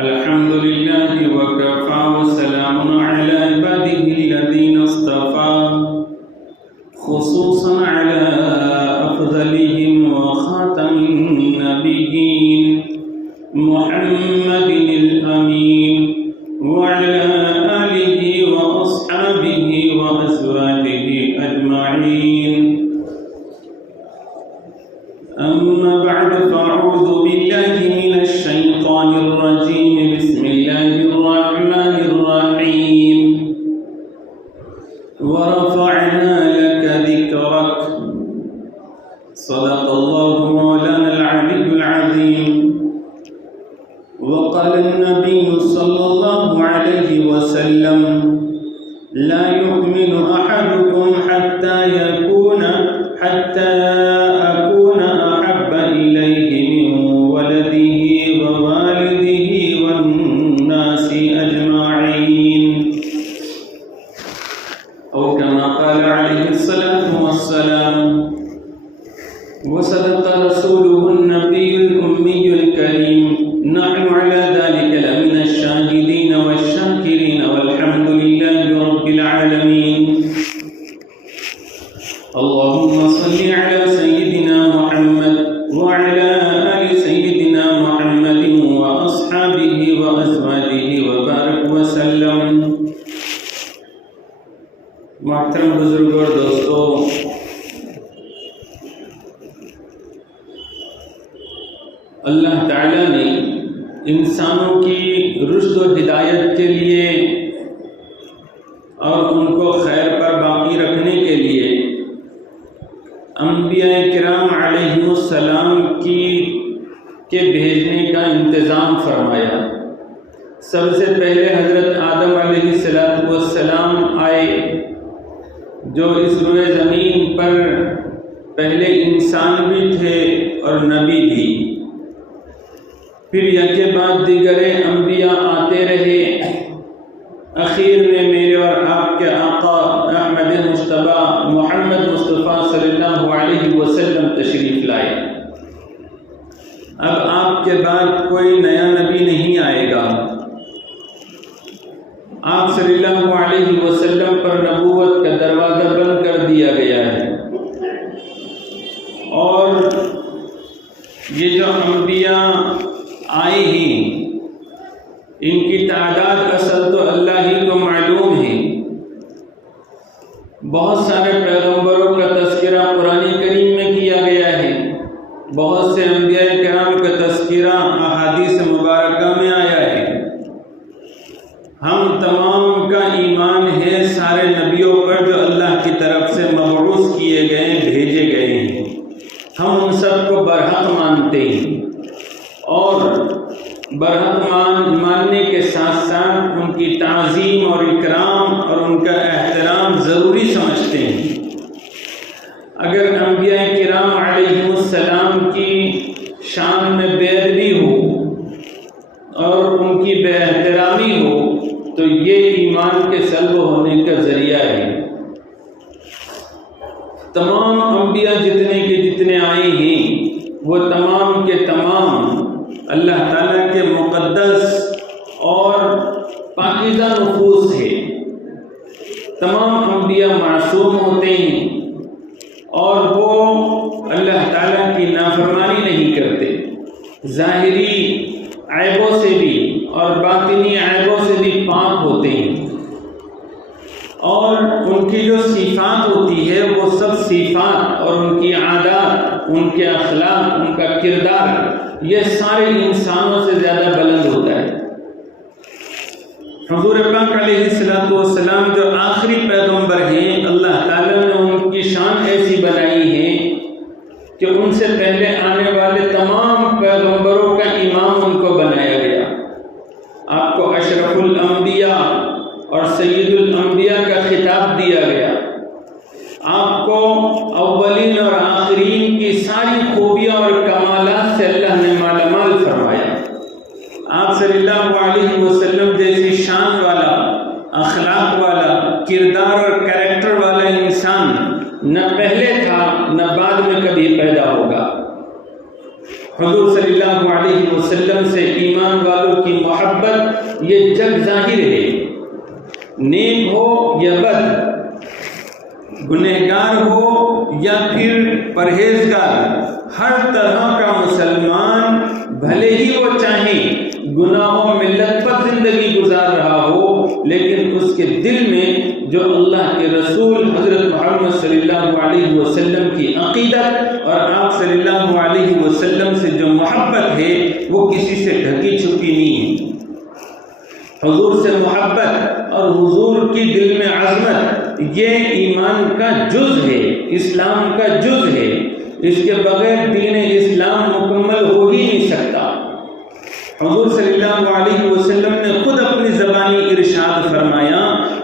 الحمد لله وكفى وسلام على عباده الذين اصطفى خصوصا على أفضلهم وخاتم النبيين محمد الأمين وعلى آله وأصحابه وأزواجه أجمعين. أما بعد فأعوذ بالله من الشيطان الرجيم. بسم الله الرحمن الرحيم. ورفعنا لك ذكرك. صدق الله مولانا العلي العظيم. وقال النبي صلى الله عليه وسلم: لا يؤمن أحدكم حتى أكون أحب إليه من ولده ووالده والناس أجمعين، أو كما قال عليه الصلاة والسلام. وصدق رسوله النبي الأمي الكريم. نحن على ذلك لمن الشاهدين والشاكرين والحمد لله رب العالمين. اللهم صل على سيدنا محمد وعلى آل سيدنا محمد وأصحابه وأزواجه وبارك وسلم. محترم بزرگ اور دوستو، اللہ تعالیٰ نے انسانوں کی رشد و ہدایت کے لیے اور ان کو خیر پر باقی رکھنے کے لیے انبیاء کرام علیہم السلام کے بھیجنے کا انتظام فرمایا. سب سے پہلے حضرت آدم علیہ السلام آئے، جو اس روئے زمین پر پہلے انسان بھی تھے اور نبی بھی. پھر یکے بعد دیگرے انبیاء آتے رہے. اخیر میں میرے اور آپ کے آقا احمد مصطفیٰ محمد مصطفیٰ صلی اللہ علیہ وسلم تشریف لائے. اب آپ کے بعد کوئی نیا نبی نہیں آئے گا. آپ صلی اللہ علیہ وسلم پر نبوت کا دروازہ بند کر دیا گیا ہے، اور یہ جو انبیاء آئے ہیں ان کی تعداد اصل تو اللہ ہی کو معلوم ہے. بہت سارے پیغمبروں کا تذکرہ قرآن کریم میں کیا گیا ہے، بہت سے انبیاء کرام کا تذکرہ احادیث مبارکہ میں آیا ہے. ہم تمام کا ایمان ہے سارے نبیوں پر جو اللہ کی طرف سے مبعوث کیے گئے بھیجے گئے ہیں. ہم ان سب کو برحق مانتے ہیں، اور برحق ماننے کے ساتھ ساتھ ان کی تعظیم اور اکرام اور ان کا احترام ضروری سمجھتے ہیں. اگر انبیاء کرام علیہم السلام کی شان میں بے ادبی ہو اور ان کی بے احترامی ہو تو یہ ایمان کے سلب ہونے کا ذریعہ ہے. تمام انبیاء جتنے آئے ہیں وہ تمام کے تمام اللہ تعالیٰ کے مقدس اور پاکیزہ نفوس ہے. تمام انبیاء معصوم ہوتے ہیں اور وہ اللہ تعالیٰ کی نافرمانی نہیں کرتے. ظاہری عیبوں سے بھی اور باطنی عیبوں سے بھی پاک ہوتے ہیں، اور ان کی جو صفات ہوتی ہے وہ سب صفات اور ان کی عادات، ان کے اخلاق، ان کا کردار، یہ سارے انسانوں سے زیادہ بلند ہوتا ہے. حضور پاک علیہ السلام جو آخری پیغمبر ہیں، اللہ تعالیٰ نے ان کی شان ایسی بنائی ہے کہ ان سے پہلے آنے والے تمام پیغمبروں کا امام ان کو بنایا گیا. آپ کو اشرف الانبیاء اور سید الانبیاء کا خطاب دیا گیا. آپ کو اولین اور آخرین کی ساری خوبیاں اور کمالات سے اللہ نے مالا مال فرمایا. آپ صلی اللہ علیہ وسلم جیسی شان والا، اخلاق والا، کردار اور کریکٹر والا انسان نہ پہلے تھا نہ بعد میں کبھی پیدا ہوگا. حضور صلی اللہ علیہ وسلم سے ایمان والوں کی محبت یہ جگ ظاہر ہے، نیک ہو یا بد، گنہگار ہو یا پھر پرہیزگار، ہر طرح کا مسلمان بھلے ہی وہ چاہیں گناہوں میں لت پت زندگی گزار رہا ہو، لیکن اس کے دل میں جو اللہ کے رسول حضرت محمد صلی اللہ علیہ وسلم کی عقیدت اور آپ صلی اللہ علیہ وسلم سے جو محبت ہے وہ کسی سے ڈھکی چھپی نہیں ہے۔ حضور سے محبت اور حضور کی دل میں عظمت یہ ایمان کا جز ہے، اسلام کا جز ہے، اس کے بغیر دین اسلام مکمل ہو ہی نہیں سکتا۔ حضور صلی اللہ علیہ وسلم نے خود اپنی زبانی ارشاد فرمایا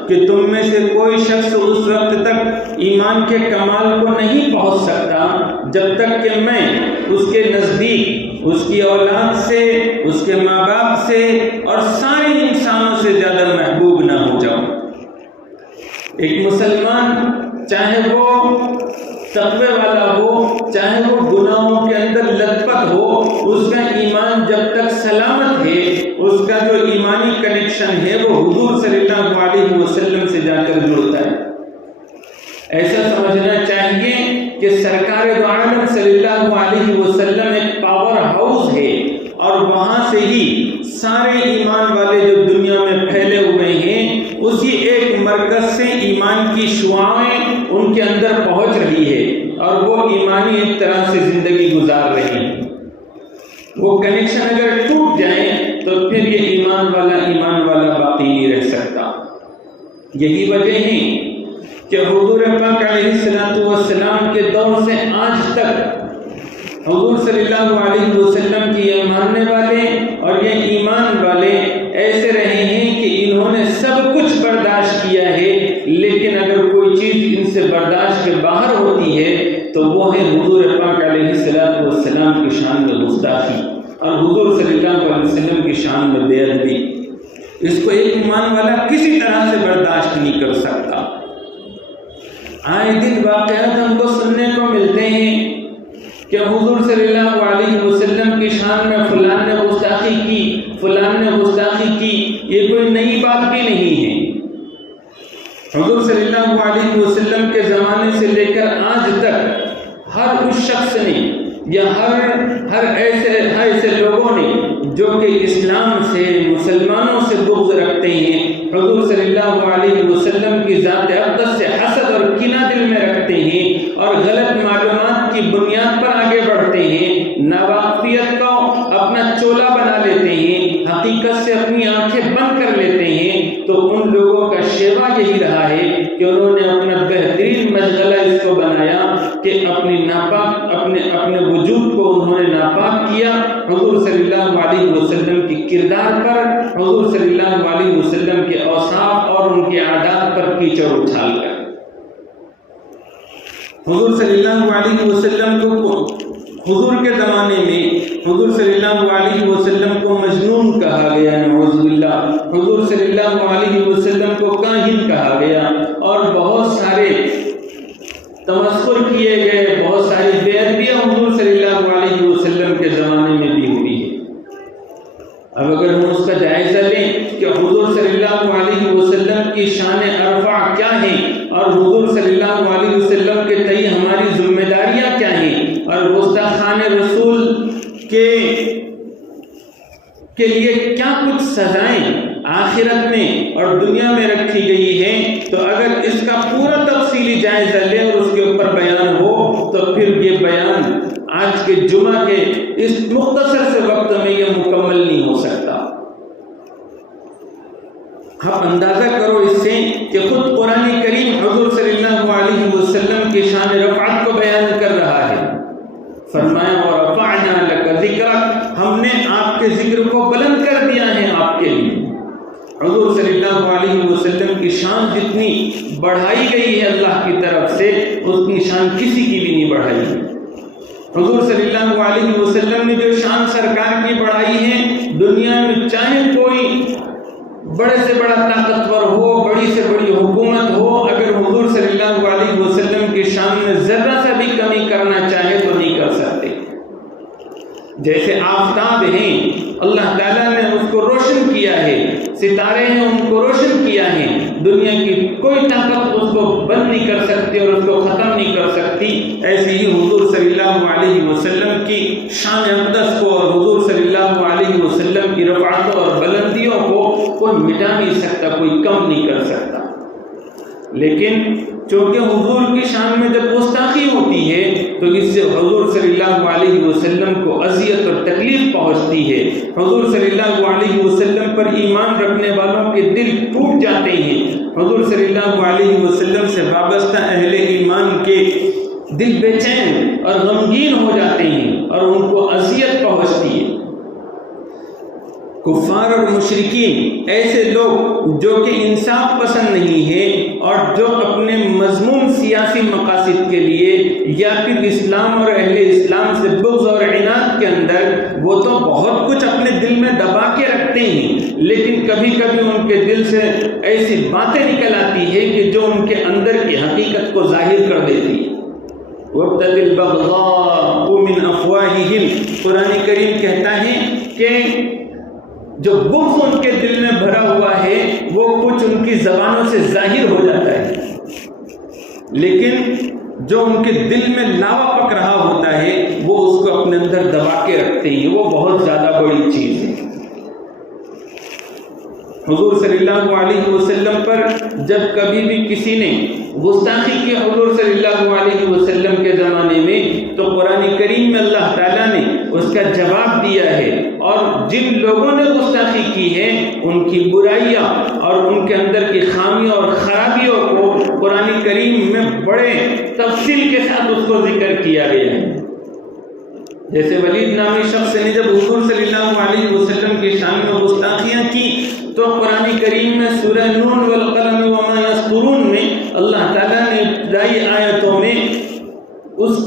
کہ تم میں سے کوئی شخص اس وقت تک ایمان کے کمال کو نہیں پہنچ سکتا جب تک کہ میں اس کے نزدیک اس کی اولاد سے، اس کے ماں باپ سے اور سارے انسانوں سے زیادہ محبوب نہ ہو جاؤں۔ ایک مسلمان چاہے وہ تقوی والا ہو، چاہے وہ گناہوں کے اندر لت پت ہو، اس کا ایمان جب تک سلامت ہے، اس کا جو ایمانی کنیکشن ہے وہ حضور صلی اللہ علیہ وسلم سے جا کر جڑتا ہے۔ ایسا سمجھنا چاہیے کہ سرکار دو عالم صلی اللہ علیہ وسلم ایک پاور ہاؤس ہے اور وہاں سے ہی سارے ایمان والے جو دنیا میں پھیلے ہوئے ہیں اسی ایک مرکز سے ایمان کی شعاعیں ان کے اندر پہنچ رہی ہے اور وہ ایمانی ایک طرح سے زندگی گزار رہی ہے۔ وہ کنیکشن اگر ٹوٹ جائے تو پھر یہ ایمان والا باقی نہیں رہ سکتا۔ یہی وجہ ہے کہ حضور پاک علیہ السلام کے دور سے آج تک حضور صلی اللہ علیہ وسلم کی یہ ماننے والے اور یہ ایمان والے ایسے رہے ہیں کہ انہوں نے سب کچھ برداشت کیا ہے، لیکن اگر کوئی چیز ان سے برداشت کے باہر ہوتی ہے تو وہ ہے حضور پاک علیہ السلام کی شان میں گستاخی اور حضور صلی اللہ علیہ وسلم کی شان میں بے ادبی۔ اس کو ایک ایمان والا کسی طرح سے برداشت نہیں کر سکتا۔ آئے دن واقعات ہم کو سننے کو ملتے ہیں کہ حضور صلی اللہ علیہ وسلم کی شان میں فلان نے گستاخی کی، فلان نے گستاخی کی، یہ کوئی نئی بات بھی نہیں ہے۔ حضور صلی اللہ علیہ وسلم کے زمانے سے لے کر آج تک ہر اس شخص نے یا ہر ایسے لوگوں نے جو کہ اسلام سے، مسلمانوں سے بغض رکھتے ہیں، حضور صلی اللہ علیہ وسلم کی ذات اقدس سے حسد اور کینہ دل میں رکھتے ہیں اور غلط معلومات کی بنیاد پر آگے بڑھتے ہیں، ناواقفیت کو اپنا چولا بنا لیتے ہیں، حقیقت سے اپنی آنکھیں بند کر لیتے ہیں، تو ان لوگوں کا شیوا یہی رہا ہے کہ انہوں نے اپنا بہترین مشغلہ اس کو بنایا کہ اپنے وجود کو انہوں نے ناپاک کیا حضور صلی اللہ علیہ وسلم کی کردار پر، حضور صلی اللہ علیہ وسلم کے اوصاف اور ان کے عادات پر کیچڑ اچھال کر۔ حضور صلی اللہ علیہ وسلم کو حضور کے زمانے میں حضور صلی اللہ علیہ وسلم کو مجنون کہا گیا، نعوذ باللہ، حضور صلی اللہ علیہ وسلم کو کاہن کہا گیا اور بہت سارے تمسخر کیے گئے، بہت ساری بے ادبیاں حضور صلی اللہ علیہ وسلم کے زمانے میں بھی ہوئی ہے۔ اب اگر ہم اس کا جائزہ لیں کہ حضور صلی اللہ علیہ وسلم کی شان ارفع کیا ہیں اور حضور صلی اللہ علیہ وسلم کے تئیں ہماری ذمہ داریاں کیا ہیں اور گستاخان رسول کے لیے کیا کچھ سزائیں آخرت میں اور دنیا میں رکھی گئی ہیں، تو اگر اس کا پورا تفصیلی جائزہ لیں اور اس کے اوپر بیان ہو تو پھر یہ بیان آج کے جمعہ کے اس مختصر سے وقت میں یہ مکمل نہیں ہو سکتا۔ آپ اندازہ کرو اس سے کہ خود قرآن کریم حضور صلی اللہ علیہ وسلم کی شان رفعت کو بیان کر رہا ہے۔ فرمایا وَرَفَعْنَا لَكَ ذِكْرَكَ، ہم نے آپ کے ذکر کو بلند کر دیا ہے آپ کے لیے۔ حضور صلی اللہ علیہ وسلم کی شان جتنی بڑھائی گئی ہے اللہ کی طرف سے اتنی شان کسی کی بھی نہیں بڑھائی ہے۔ حضور صلی اللہ علیہ وسلم نے جو شان سرکار کی بڑھائی ہے، دنیا میں چاہے کوئی بڑے سے بڑا طاقتور ہو، بڑی سے بڑی حکومت ہو، اگر حضور صلی اللہ علیہ وسلم کی شان میں ذرہ سا بھی کمی کرنا چاہے تو نہیں کر سکتے۔ ستارے ہیں ان کو روشن کیا ہے، دنیا کی کوئی طاقت اس کو بند نہیں کر سکتی اور اس کو ختم نہیں کر سکتی۔ ایسے ہی حضور صلی اللہ علیہ وسلم کی شان اقدس کو اور حضور صلی اللہ علیہ وسلم کی رفعتوں اور بلندیوں کو کوئی مٹا نہیں سکتا، کوئی کم نہیں کر سکتا۔ لیکن چونکہ حضور کی شان میں جب گستاخی ہوتی ہے تو اس سے حضور صلی اللہ علیہ وسلم کو اذیت اور تکلیف پہنچتی ہے، حضور صلی اللہ علیہ وسلم پر ایمان رکھنے والوں کے دل ٹوٹ جاتے ہیں، حضور صلی اللہ علیہ وسلم سے وابستہ اہل ایمان کے دل بے چین اور غمگین ہو جاتے ہیں اور ان کو اذیت پہنچتی ہے۔ کفار اور مشرکین ایسے لوگ جو کہ انصاف پسند نہیں ہیں اور جو اپنے مذموم سیاسی مقاصد کے لیے یا پھر اسلام اور اہل اسلام سے بغض اور عناد کے اندر وہ تو بہت کچھ اپنے دل میں دبا کے رکھتے ہیں، لیکن کبھی کبھی ان کے دل سے ایسی باتیں نکل آتی ہے کہ جو ان کے اندر کی حقیقت کو ظاہر کر دیتی ہے۔ وَابْتَغِ الْبَغْضَاءَ مِنْ أَفْوَاهِهِمْ، قرآن کریم کہتا ہے کہ جو بغض ان کے دل میں بھرا ہوا ہے وہ کچھ ان کی زبانوں سے ظاہر ہو جاتا ہے، لیکن جو ان کے دل میں لاوا پک رہا ہوتا ہے وہ اس کو اپنے اندر دبا کے رکھتے ہیں، وہ بہت زیادہ بڑی چیز ہے۔ حضور صلی اللہ علیہ وسلم پر جب کبھی بھی کسی نے گستاخی کی حضور صلی اللہ علیہ وسلم کے زمانے میں تو قرآن کریم میں اللہ تعالیٰ نے اس کا جواب دیا ہے، اور جن لوگوں نے گستاخی کی ہے ان کی برائیاں اور ان کے اندر کی خامیوں اور خرابیوں کو قرآن کریم میں بڑے تفصیل کے ساتھ اس کو ذکر کیا گیا ہے۔ جیسے ولید نامی شخص نے جب حضور صلی اللہ علیہ وسلم کی شان میں گستاخیاں کی تو قرآن کریم میں سورہ نون والقلم وما یسطرون میں اللہ تعالیٰ نے ابتدائی آیتوں میں اس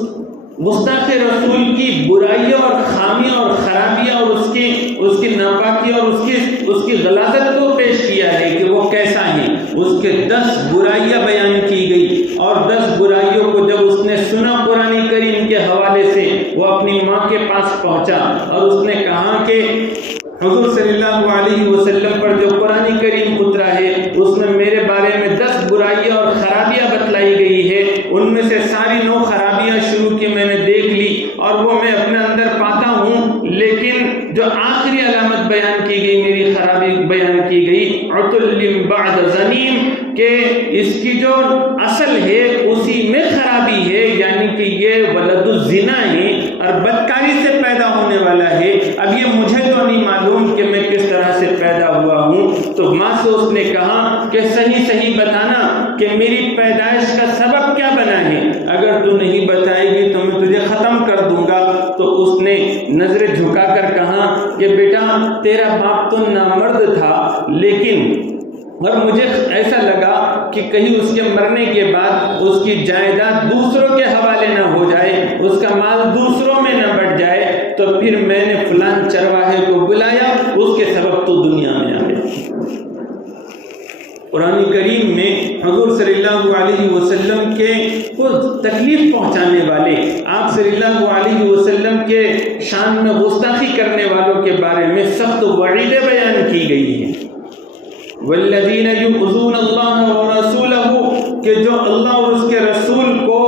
گستاخ رسول کی برائیوں اور خامیاں اور خرابیاں اور اس کی ناپاکی اور اس کی غلاظت کو پیش کیا ہے کہ وہ کیسا ہے۔ اس کے 10 برائیاں بیان کی گئی، اور 10 برائیوں کو جب اس نے سنا قرآن کریم کے حوالے سے وہ اپنی ماں کے پاس پہنچا اور اس نے کہا کہ حضور صلی اللہ علیہ وسلم پر جو قرآن کریم اترا ہے اس میں میرے بارے میں 10 برائیاں اور خرابیاں بتلائی گئی ہے، ان میں سے ساری 9 خرابیاں شروع کی میں نے دیکھ لی اور وہ میں اپنے اندر پاتا ہوں، لیکن جو آخری علامت بیان کی گئی، میری خرابی بیان کی گئی، عتل بعد ظنیم، کہ اس کی جو اصل ہے اسی میں خرابی ہے، یعنی کہ یہ ولد الزنا ہے اور بدکاری سے پیدا ہونے والا ہے۔ اب یہ مجھے تو نہیں معلوم کہ میں کس طرح سے پیدا ہوا ہوں، تو ماں سے اس نے کہا کہ صحیح بتانا کہ میری پیدائش کا سبب کیا بنا ہے، اگر تو نہیں بتائے گی تو میں تجھے ختم کر دوں گا۔ تو اس نے نظر جھکا کر کہا کہ بیٹا تیرا باپ تو نامرد تھا، لیکن اور مجھے ایسا لگا کہ کہیں اس کے مرنے کے بعد اس کی جائیداد دوسروں کے حوالے نہ ہو جائے، اس کا مال دوسروں میں نہ بٹ جائے، تو پھر میں نے فلان چرواہے کو بلایا، اس کے سبب تو دنیا میں آ گیا۔ قرآن کریم میں حضور صلی اللہ علیہ وسلم کے کو تکلیف پہنچانے والے، آپ صلی اللہ علیہ وسلم کے شان میں گستاخی کرنے والوں کے بارے میں سخت وعیدیں بیان کی گئی ہیں۔ والذین یؤذون اللہ ورسولہ، کہ جو اللہ اور اس کے رسول کو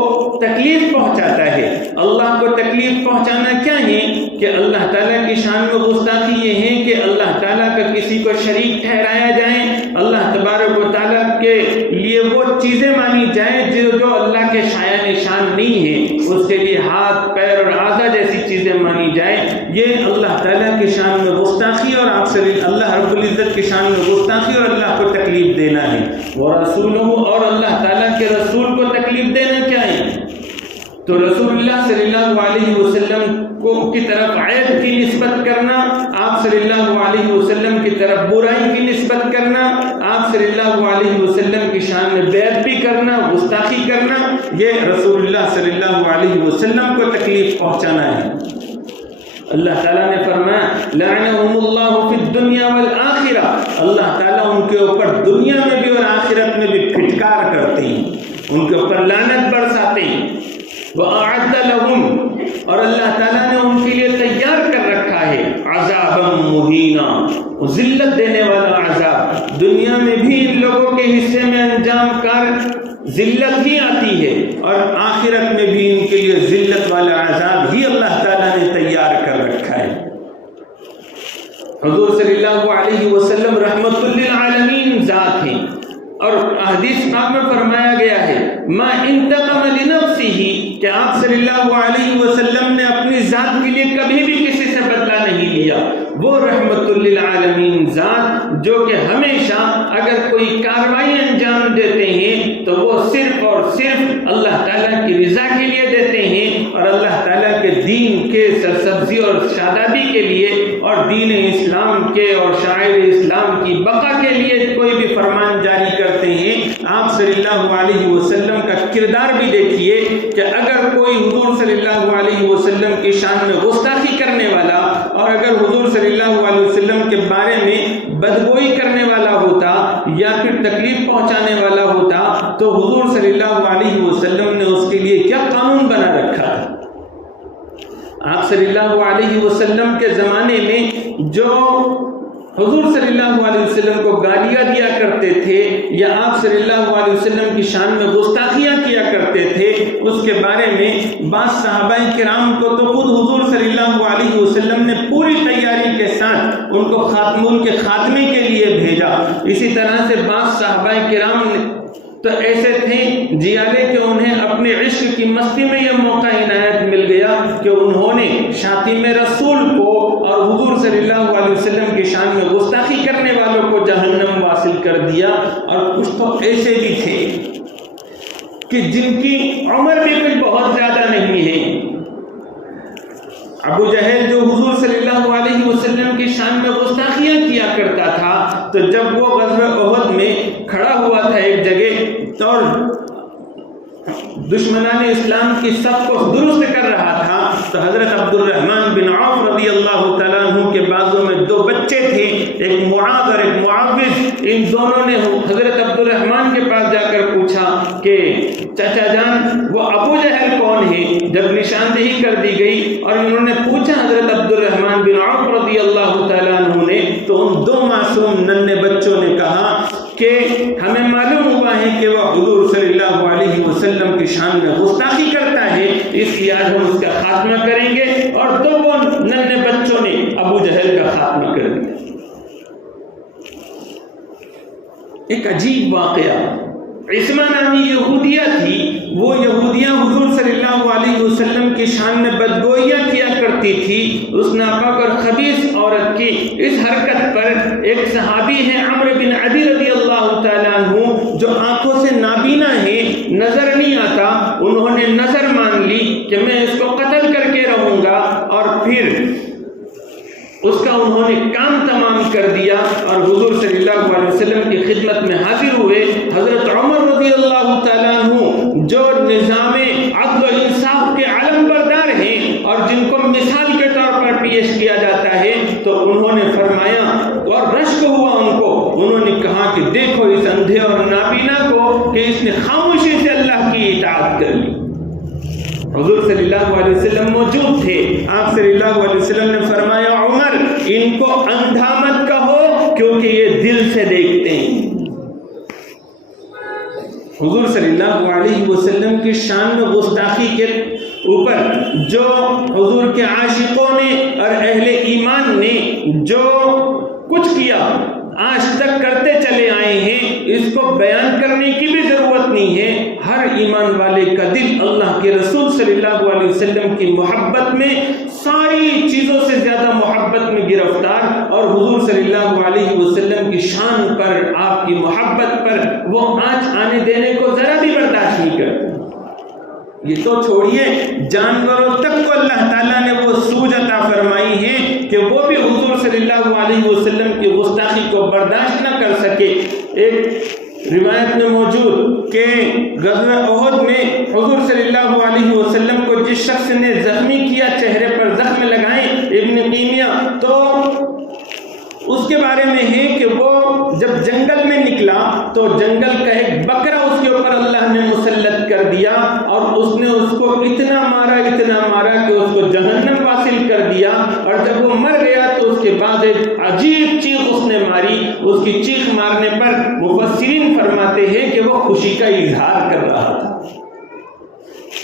تکلیف پہنچاتا ہے۔ اللہ کو تکلیف پہنچانا کیا ہے کہ اللہ تعالیٰ کی شان میں گستاخی یہ ہے کہ اللہ تعالیٰ کا کسی کو شریک ٹھہرایا جائے، اللہ تبارک و تعالیٰ کے لیے وہ چیزیں مانی جائیں جو اللہ کے شایع نشان نہیں ہیں، اس کے لیے ہاتھ پیر اور اعضاء جیسی چیزیں مانی جائیں، یہ اللہ تعالیٰ کی شان میں گستاخی اور آپ سے اللہ رب العزت کی شان میں گستاخی اور اللہ کو تکلیف دینا ہے۔ ورسولہ، اور اللہ تعالیٰ کے رسول کو تکلیف دینا کیا ہے؟ تو رسول اللہ صلی اللہ علیہ وسلم کی طرف عیب کی نسبت کرنا، آپ صلی اللہ علیہ وسلم کی طرف برائی کی نسبت کرنا، آپ صلی اللہ علیہ وسلم کی شان میں بےادبی کرنا، گستاخی کرنا، یہ رسول اللہ صلی اللہ علیہ وسلم کو تکلیف پہنچانا ہے۔ اللہ تعالیٰ نے فرمایا لعنہم اللہ فی الدنیا والآخرہ، اللہ تعالیٰ ان کے اوپر دنیا میں بھی اور آخرت میں بھی پھٹکار کرتے ہیں، ان کے اوپر لعنت برساتے ہیں۔ وَأَعَدَّ لَهُمْ، اور اللہ تعالیٰ نے ان کے لیے تیار کر رکھا ہے عذابًا مہینا، ذلت دینے والا عذاب، دنیا میں بھی ان لوگوں کے حصے میں انجام کار ذلت ہی آتی ہے، اور آخرت میں بھی ان کے لیے ذلت والا عذاب ہی اللہ تعالیٰ نے تیار کر رکھا ہے۔ حضور صلی اللہ علیہ وسلم رحمت للعالمین ذات ہیں، اور حدیث پاک میں فرمایا گیا ہے ما انتقم لنفسہ، کہ آپ صلی اللہ علیہ وسلم نے اپنی ذات کے لیے کبھی بھی کسی سے بدلہ نہیں لیا۔ وہ رحمت للعالمین ذات جو کہ ہمیشہ اگر کوئی کاروائی انجام دیتے ہیں تو وہ صرف اور صرف اللہ تعالیٰ کی رضا کے لیے دیتے ہیں، اور اللہ تعالیٰ کے دین کے سرسبزی اور شادابی کے لیے، اور دین اسلام کے اور شاعر اسلام کی بقا کے لیے کوئی بھی فرمان جاری کرتے ہیں۔ آپ صلی اللہ علیہ وسلم کا کردار بھی دیکھیے کہ اگر کوئی حضور صلی اللہ علیہ وسلم کی شان میں گستاخی کرنے والا، اور اگر حضور صلی اللہ علیہ وسلم کے بارے میں بدگوئی کرنے والا ہوتا یا پھر تکلیف پہنچانے والا ہوتا، تو حضور صلی اللہ علیہ وسلم نے اس کے لیے کیا قانون بنا رکھا تھا۔ آپ صلی اللہ علیہ وسلم کے زمانے میں جو حضور صلی اللہ علیہ وسلم کو گالیاں دیا کرتے تھے یا آپ صلی اللہ علیہ وسلم کی شان میں گستاخیاں کیا کرتے تھے، اس کے بارے میں بعض صحابہ کرام کو تو خود حضور صلی اللہ علیہ وسلم نے پوری تیاری کے ساتھ ان کے خاتمے کے لیے بھیجا۔ اسی طرح سے بعض صحابہ کرام تو ایسے تھے جیالے کہ انہیں اپنے عشق کی مستی میں یہ موقع عنایت مل گیا کہ انہوں نے شاتم رسول کو اور حضور صلی اللہ علیہ وسلم کی شان میں گستاخی کرنے والوں کو جہنم واصل کر دیا۔ اور کچھ تو ایسے بھی تھے کہ جن کی عمر بھی کوئی بہت زیادہ نہیں ہے۔ ابو جہل جو حضور صلی اللہ علیہ وسلم کی شان میں گستاخیاں کیا کرتا تھا، تو جب وہ غزوہ احد میں کھڑا ہوا تھا ایک جگہ اور دشمنان اسلام کی صف کو درست کر رہا تھا، تو حضرت عبد الرحمن بن عوف رضی اللہ تعالیٰ عنہ کے بازو میں دو بچے تھے، ایک معاذ اور ایک معوذ۔ ان دونوں نے حضرت عبد الرحمن کے پاس جا کر پوچھا کہ چچا جان وہ ابو جہل کون ہے؟ جب نشاندہی کر دی گئی اور انہوں نے پوچھا حضرت عبد الرحمن بن عوف رضی اللہ تعالیٰ عنہ نے، تو ان دو معصوم ننھے بچوں نے کہا کہ ہمیں معلوم ہوا ہے کہ وہ حضور صلی اللہ علیہ وسلم کی شان میں گستاخی کرتا ہے، اس لیے آج ہم اس کا خاتمہ کریں گے۔ اور دو وہ ننھے بچوں نے ابو جہل کا خاتمہ کر دیا۔ ایک عجیب واقعہ، عصمہ نامی یہودیہ تھی، وہ یہودیاں حضور صلی اللہ علیہ وسلم کی شان میں بدگوئیاں کیا کرتی تھی۔ اس ناپاک اور خبیث عورت کی اس حرکت پر ایک صحابی ہے عمرو بن عدی رضی اللہ تعالیٰ عنہ، جو آنکھوں سے نابینا ہے، نظر نہیں آتا، انہوں نے نظر مان لی کہ میں اس کو قتل کر کے رہوں گا، اور پھر اس کا انہوں نے کام تمام کر دیا اور حضور صلی اللہ علیہ وسلم کی خدمت میں حاضر ہوئے۔ حضرت عمر رضی اللہ تعالیٰ عنہ جو نظام عدل و انصاف کے علم بردار ہیں اور جن کو مثال کے طور پر پیش کیا جاتا ہے، تو انہوں نے فرمایا اور رشک ہوا ان کو، انہوں نے کہا کہ دیکھو اس اندھے اور نابینا کو کہ اس نے خاموشی سے اللہ کی اطاعت کر لی۔ حضور صلی اللہ علیہ وسلم موجود تھے، آپ صلی اللہ علیہ وسلم نے فرمایا عمر ان کو اندھا مت کہو کیونکہ یہ دل سے دیکھتے ہیں۔ حضور صلی اللہ علیہ وسلم کی شان میں گستاخی کے اوپر جو حضور کے عاشقوں نے اور اہل ایمان نے جو کچھ کیا آج تک کرتے چلے آئے ہیں، اس کو بیان کرنے کی بھی ضرورت نہیں ہے۔ ہر ایمان والے کا دل اللہ کے رسول صلی اللہ علیہ وسلم کی محبت میں ساری چیزوں سے زیادہ محبت میں گرفتار، اور حضور صلی اللہ علیہ وسلم کی شان پر، آپ کی محبت پر وہ آنچ آنے دینے کو ذرا بھی برداشت نہیں کرتے۔ یہ تو چھوڑیے، جانوروں تک کو اللہ تعالیٰ نے وہ سوجھ عطا فرمائی ہے کہ وہ بھی حضور صلی اللہ علیہ وسلم کی گستاخی کو برداشت نہ کر سکے۔ ایک روایت میں موجود کہ غزوہ احد میں حضور صلی اللہ علیہ وسلم کو جس شخص نے زخمی کیا، چہرے پر زخم لگائے، ابن قیمیہ، تو اس کے بارے میں ہے کہ وہ جب جنگل میں نکلا تو جنگل کا ایک بکرا اس کے اوپر اللہ اللہ نے مسلط کر دیا اور اس نے اس کو اتنا مارا کہ اس کو جہنم واصل کر دیا، اور جب وہ مر گیا تو اس کے بعد ایک عجیب چیخ اس نے ماری. اس کی چیخ مارنے پر مفسرین فرماتے ہیں کہ وہ خوشی کا اظہار کر رہا تھا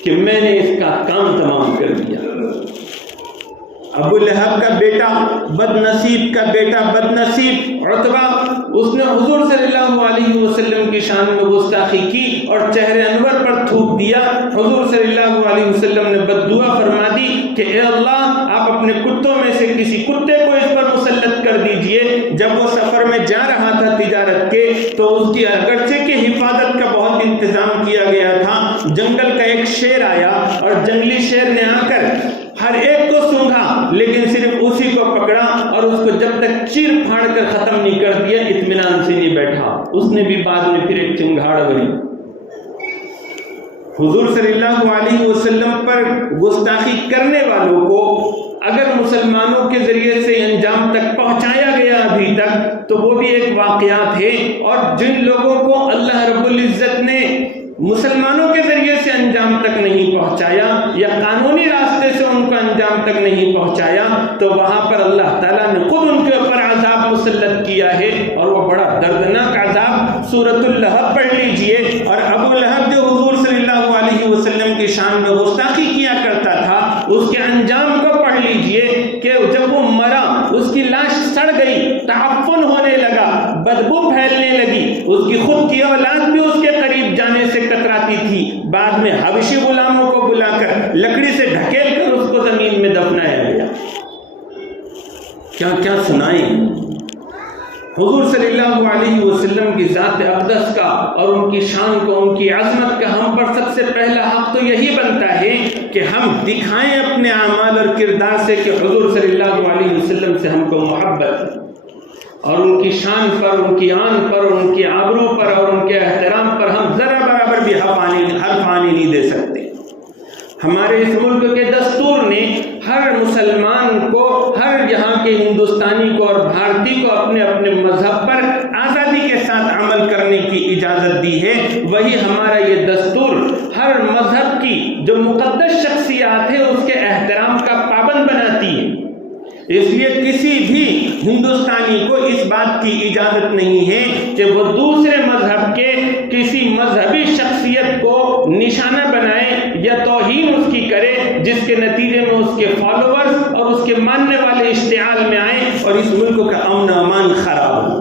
کہ میں نے اس کا کام تمام کر دیا. ابو لہب کا بیٹا بد نصیب عتبہ، اس نے حضور صلی اللہ علیہ وسلم کی شان میں گستاخی کی اور چہرے انور پر تھوک دیا. حضور صلی اللہ علیہ وسلم نے بد دعا فرما دی کہ اے اللہ، آپ اپنے کتوں میں سے کسی کتے کو اس پر مسلط کر دیجئے. جب وہ سفر میں جا رہا تھا تجارت کے، تو اس کی اگرچہ کی حفاظت کا بہت انتظام کیا گیا تھا. جنگل کا ایک شیر آیا اور جنگلی شیر نے آ کر ہر ایک کو سونگھا، لیکن صرف اسی کو پکڑا اور اس کو جب تک چیر پھاڑ کر ختم نہیں کر دیا اطمینان سے نہیں بیٹھا. اس نے بھی بعد میں پھر ایک چنگھاڑ بھری. حضور صلی اللہ علیہ وسلم پر گستاخی کرنے والوں کو اگر مسلمانوں کے ذریعے سے انجام تک پہنچایا گیا ابھی تک، تو وہ بھی ایک واقعات ہے. اور جن لوگوں کو اللہ رب العزت نے مسلمانوں کے ذریعے سے انجام تک نہیں پہنچایا یا قانونی راستے سے ان کو انجام تک نہیں پہنچایا، تو وہاں پر اللہ تعالیٰ نے خود ان کے اوپر عذاب مسلط کیا ہے، اور وہ بڑا دردناک عذاب. سورۃ اللہب پڑھ لیجئے. اور ابو لہب جو حضور صلی اللہ علیہ وسلم کی شان میں گستاخی کیا کرتا تھا، اس کے انجام کو پڑھ لیجئے کہ جب وہ مرا، اس کی لاش سڑ گئی، تعفن ہونے لگا، بدبو پھیلنے لگی. اس کی خود کی اولاد بھی اس کے قریب جانے سے کتراتی تھی. بعد میں حبشی غلاموں کو بلا کر لکڑی سے ڈھکیل کر اس کو زمین میں دفنایا گیا. کیا کیا سنائیں. حضور صلی اللہ علیہ وسلم کی ذات اقدس کا اور ان کی شان کو، ان کی عظمت کا ہم پر سب سے پہلا حق تو یہی بنتا ہے کہ ہم دکھائیں اپنے اعمال اور کردار سے کہ حضور صلی اللہ علیہ وسلم سے ہم کو محبت، اور ان کی شان پر، ان کی آن پر، ان کی آبرو پر اور ان کے احترام پر ہم ذرا برابر بھی حرف آنی نہیں دے سکتے. ہمارے اس ملک کے دستور نے ہر مسلمان کو، ہر یہاں کے ہندوستانی کو اور بھارتی کو اپنے اپنے مذہب پر آزادی کے ساتھ عمل کرنے کی اجازت دی ہے. وہی ہمارا یہ دستور ہر مذہب کی جو مقدس شخصیات ہے اس کے احترام کا پابند بناتی ہے. اس لیے کسی بھی ہندوستانی کو اس بات کی اجازت نہیں ہے کہ وہ دوسرے مذہب کے کسی مذہبی شخصیت کو نشانہ بنائے یا توہین اس کی کرے، جس کے نتیجے میں اس کے فالوورز اور اس کے ماننے والے اشتعال میں آئیں اور اس ملک کا امن و امان خراب ہو.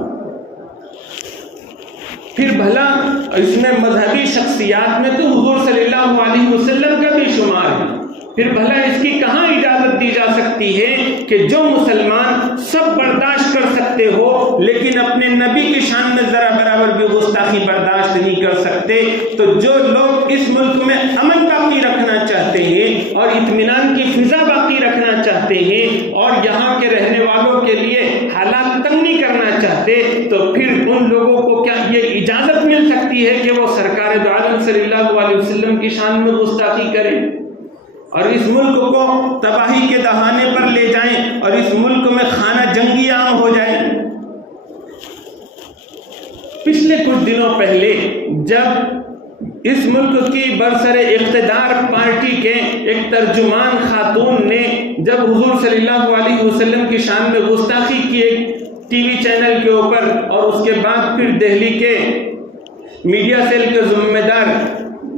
پھر بھلا اس میں مذہبی شخصیات میں تو حضور صلی اللہ علیہ وسلم کا بھی شمار ہے. پھر بھلا اس کی کہاں اجازت دی جا سکتی ہے کہ جو مسلمان سب برداشت کر سکتے ہو لیکن اپنے نبی کی شان میں ذرا برابر بھی گستاخی برداشت نہیں کر سکتے؟ تو جو لوگ اس ملک میں امن باقی رکھنا چاہتے ہیں اور اطمینان کی فضا باقی رکھنا چاہتے ہیں اور یہاں کے رہنے والوں کے لیے حالات تنگ نہیں کرنا چاہتے، تو پھر ان لوگوں کو کیا یہ اجازت مل سکتی ہے کہ وہ سرکار دو عالم صلی اللہ علیہ وسلم کی شان میں گستاخی کریں اور اس ملک کو تباہی کے دہانے پر لے جائیں اور اس ملک میں خانہ جنگی عام ہو جائے؟ پچھلے کچھ دنوں پہلے جب اس ملک کی برسر اقتدار پارٹی کے ایک ترجمان خاتون نے جب حضور صلی اللہ علیہ وسلم کی شان میں گستاخی کی ایک ٹی وی چینل کے اوپر، اور اس کے بعد پھر دہلی کے میڈیا سیل کے ذمہ دار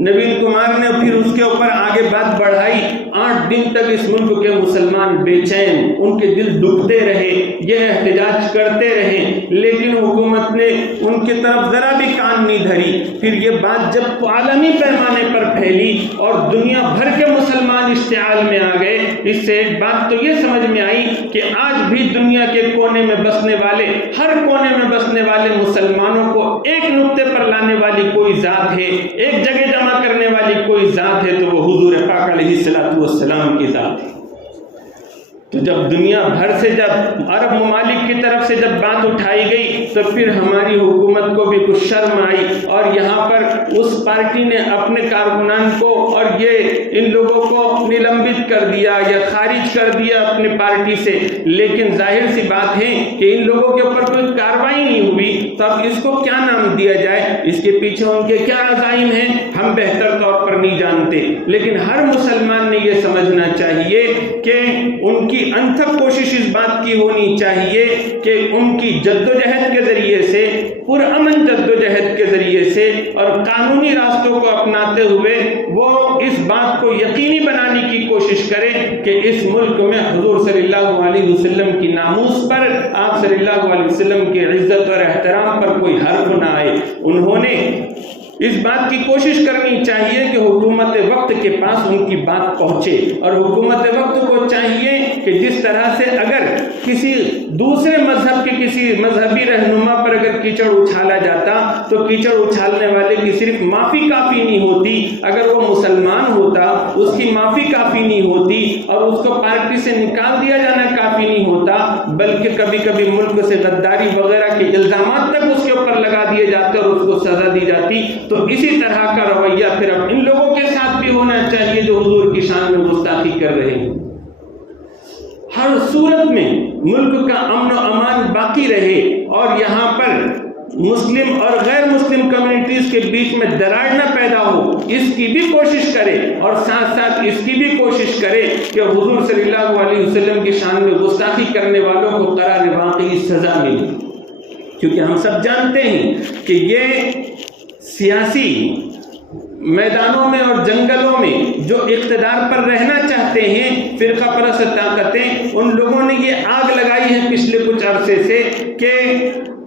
نوین کمار نے پھر اس کے اوپر آگے بات بڑھائی. 8 دن تک اس ملک کے مسلمان بے چین، ان کے دل دکھتے رہے، یہ احتجاج کرتے رہے، لیکن حکومت نے ان کی طرف ذرا بھی کان نہیں دھری. پھر یہ بات جب عالمی پیمانے پر پھیلی اور دنیا بھر کے مسلمان اشتعال میں آ گئے، اس سے ایک بات تو یہ سمجھ میں آئی کہ آج بھی دنیا کے کونے میں بسنے والے، ہر کونے میں بسنے والے مسلمانوں کو ایک نقطے پر لانے والی کوئی ذات ہے، ایک جگہ جمع کرنے والی کوئی ذات ہے، تو وہ حضور پاک علیہ الصلوۃ والسلام کی ذات ہے. تو جب دنیا بھر سے، جب عرب ممالک کی طرف سے جب بات اٹھائی گئی، تو پھر ہماری حکومت کو بھی کچھ شرم آئی اور یہاں پر اس پارٹی نے اپنے کارکنان کو اور یہ ان لوگوں کو نلمبت کر دیا یا خارج کر دیا اپنی پارٹی سے. لیکن ظاہر سی بات ہے کہ ان لوگوں کے اوپر کوئی کارروائی نہیں ہوئی تو اب اس کو کیا نام دیا جائے، اس کے پیچھے ان کے کیا عزائم ہیں ہم بہتر طور پر نہیں جانتے، لیکن ہر مسلمان نے یہ سمجھنا چاہیے کہ ان کی انتھک کوشش اس بات کی ہونی چاہیے کہ ان کی جدوجہد کے ذریعے سے، پرامن جدوجہد کے ذریعے سے اور قانونی راستوں کو اپناتے ہوئے وہ اس بات کو یقینی بنانے کی کوشش کریں کہ اس ملک میں حضور صلی اللہ علیہ وسلم کی ناموس پر، آپ صلی اللہ علیہ وسلم کی عزت اور احترام پر کوئی حرف نہ آئے۔ انہوں نے اس بات کی کوشش کرنی چاہیے کہ حکومت وقت کے پاس ان کی بات پہنچے، اور حکومت وقت کو چاہیے کہ جس طرح سے اگر کسی دوسرے مذہب کے کسی مذہبی رہنما پر اگر کیچڑ اچھالا جاتا تو کیچڑ اچھالنے والے کی صرف معافی کافی نہیں ہوتی، اگر وہ مسلمان ہوتا اس کی معافی کافی نہیں ہوتی اور اس کو پارٹی سے نکال دیا جانا کافی نہیں ہوتا، بلکہ کبھی کبھی ملک سے غداری وغیرہ کے الزامات تک اس کے اوپر لگا دیے جاتے اور اس کو سزا دی جاتی۔ تو اسی طرح کا رویہ پھر اب ان لوگوں کے ساتھ بھی ہونا چاہیے جو حضور کی شان میں گستاخی کر رہے ہیں۔ ہر صورت میں ملک کا امن و امان باقی رہے اور یہاں پر مسلم اور غیر مسلم کمیونٹیز کے بیچ میں دراڑ نہ پیدا ہو، اس کی بھی کوشش کرے، اور ساتھ ساتھ اس کی بھی کوشش کرے کہ حضور صلی اللہ علیہ وسلم کی شان میں گستاخی کرنے والوں کو قرار واقعی سزا ملے، کیونکہ ہم سب جانتے ہیں کہ یہ سیاسی میدانوں میں اور جنگلوں میں جو اقتدار پر رہنا چاہتے ہیں فرقہ پرست طاقتیں، ان لوگوں نے یہ آگ لگائی ہے پچھلے کچھ عرصے سے کہ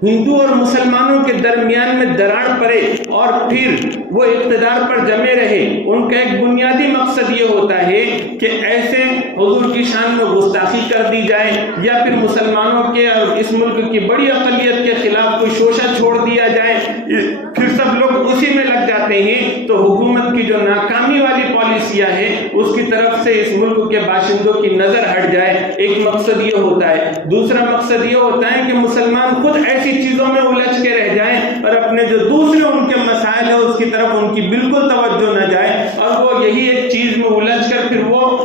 ہندو اور مسلمانوں کے درمیان میں دراڑ پڑے اور پھر وہ اقتدار پر جمے رہے۔ ان کا ایک بنیادی مقصد یہ ہوتا ہے کہ ایسے حضور کی شان میں گستاخی کر دی جائے یا پھر مسلمانوں کے اور اس ملک کی بڑی اقلیت کے خلاف کوئی شوشہ چھوڑ دیا جائے، پھر سب لوگ اسی میں لگ جاتے ہیں۔ تو حکومت کی جو ناکامی والی پالیسیاں ہیں اس کی طرف سے اس ملک کے باشندوں کی نظر ہٹ جائے، ایک مقصد یہ ہوتا ہے۔ دوسرا مقصد یہ ہوتا ہے کہ مسلمان خود ایسی چیزوں میں الجھ کے رہ جائیں اور اپنے جو دوسرے ان کے مسائل ہیں اس کی طرف ان کی بالکل توجہ نہ جائے، اور وہ یہی ایک چیز میں الجھ کر پھر وہ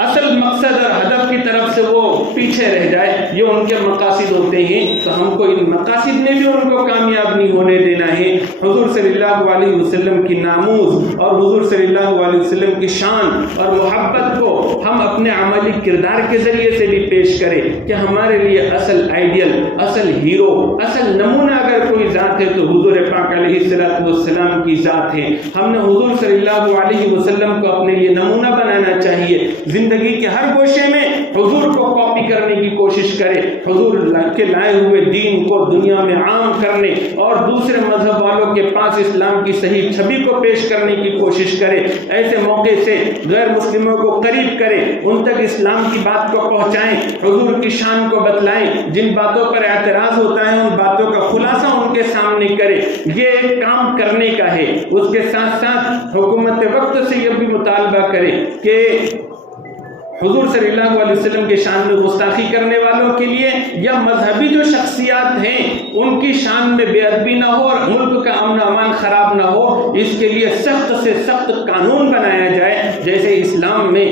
اصل مقصد اور ہدف کی طرف سے وہ پیچھے رہ جائے۔ یہ ان کے مقاصد ہوتے ہیں، تو ہم کو ان مقاصد میں بھی ان کو کامیاب نہیں ہونے دینا ہے۔ حضور صلی اللہ علیہ وسلم کی ناموس اور حضور صلی اللہ علیہ وسلم کی شان اور محبت کو ہم اپنے عملی کردار کے ذریعے سے بھی پیش کریں کہ ہمارے لیے اصل آئیڈیل، اصل ہیرو، اصل نمونہ اگر کوئی ذات ہے تو حضور پاک علیہ الصلوۃ والسلام کی ذات ہے۔ ہم نے حضور صلی اللہ علیہ وسلم کو اپنے لیے نمونہ بنانا چاہیے۔ زندگی کے ہر گوشے میں حضور کو کاپی کرنے کی کوشش کرے، حضور کے لائے ہوئے دین کو دنیا میں عام کرنے اور دوسرے مذہب والوں کے پاس اسلام کی صحیح چھبی کو پیش کرنے کی کوشش کرے۔ ایسے موقع سے غیر مسلموں کو قریب کرے، ان تک اسلام کی بات کو پہنچائیں، حضور کی شان کو بتلائیں، جن باتوں پر اعتراض ہوتا ہے ان باتوں کا خلاصہ ان کے سامنے کرے۔ یہ ایک کام کرنے کا ہے۔ اس کے ساتھ ساتھ حکومت وقت سے یہ بھی مطالبہ کرے کہ حضور صلی اللہ علیہ وسلم کے شان میں گستاخی کرنے والوں کے لیے یا مذہبی جو شخصیات ہیں ان کی شان میں بے ادبی نہ ہو اور ملک کا امن و امان خراب نہ ہو، اس کے لیے سخت سے سخت قانون بنایا جائے۔ جیسے اسلام میں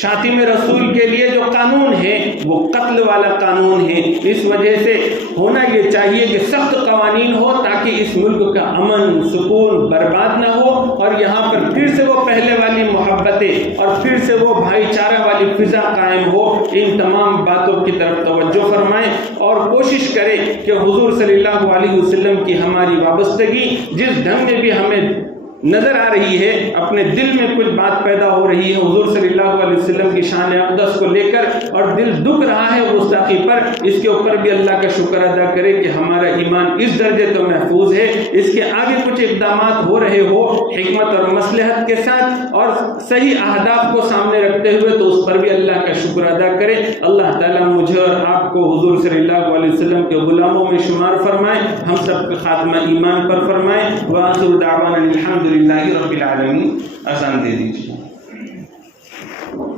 شاتم رسول کے لیے جو قانون ہے وہ قتل والا قانون ہے، اس وجہ سے ہونا یہ چاہیے کہ سخت قوانین ہو تاکہ اس ملک کا امن سکون برباد نہ ہو اور یہاں پر پھر سے وہ پہلے والی محبتیں اور پھر سے وہ بھائی چارہ والی فضا قائم ہو۔ ان تمام باتوں کی طرف توجہ فرمائیں اور کوشش کریں کہ حضور صلی اللہ علیہ وسلم کی ہماری وابستگی جس ڈھنگ میں بھی ہمیں نظر آ رہی ہے، اپنے دل میں کچھ بات پیدا ہو رہی ہے حضور صلی اللہ علیہ وسلم کی شان اقدس کو لے کر اور دل دکھ رہا ہے گستاخی پر، اس کے اوپر بھی اللہ کا شکر ادا کرے کہ ہمارا ایمان اس درجے تو محفوظ ہے۔ اس کے آگے کچھ اقدامات ہو رہے ہو حکمت اور مصلحت کے ساتھ اور صحیح اہداف کو سامنے رکھتے ہوئے تو اس پر بھی اللہ کا شکر ادا کرے۔ اللہ تعالیٰ مجھے اور آپ کو حضور صلی اللہ علیہ وسلم کے غلاموں میں شمار فرمائے، ہم سب کا خاتمہ ایمان پر فرمائے۔ وآخر دعوانا الحمد للہ رب العالمین۔ آسان دے دیجیے۔